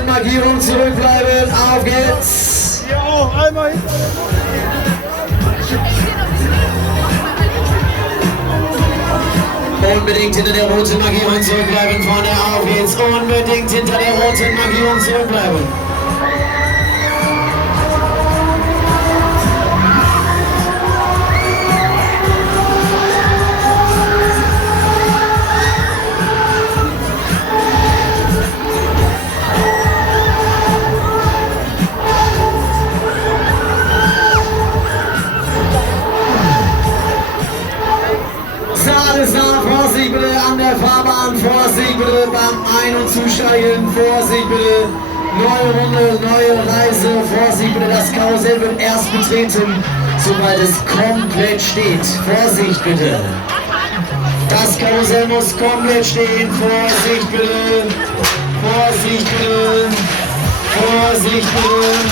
roten Markierung zurückbleiben. Auf geht's! Hier auch, einmal hinter. Unbedingt hinter der roten Markierung zurückbleiben. Vorne auf geht's. Unbedingt hinter der roten Markierung zurückbleiben. Alles klar, Vorsicht bitte an der Fahrbahn, Vorsicht bitte beim Ein- und Zusteigen, Vorsicht bitte, neue Runde, neue Reise, Vorsicht bitte, das Karussell wird erst betreten, sobald es komplett steht. Vorsicht bitte. Das Karussell muss komplett stehen, Vorsicht bitte, Vorsicht bitte, Vorsicht bitte.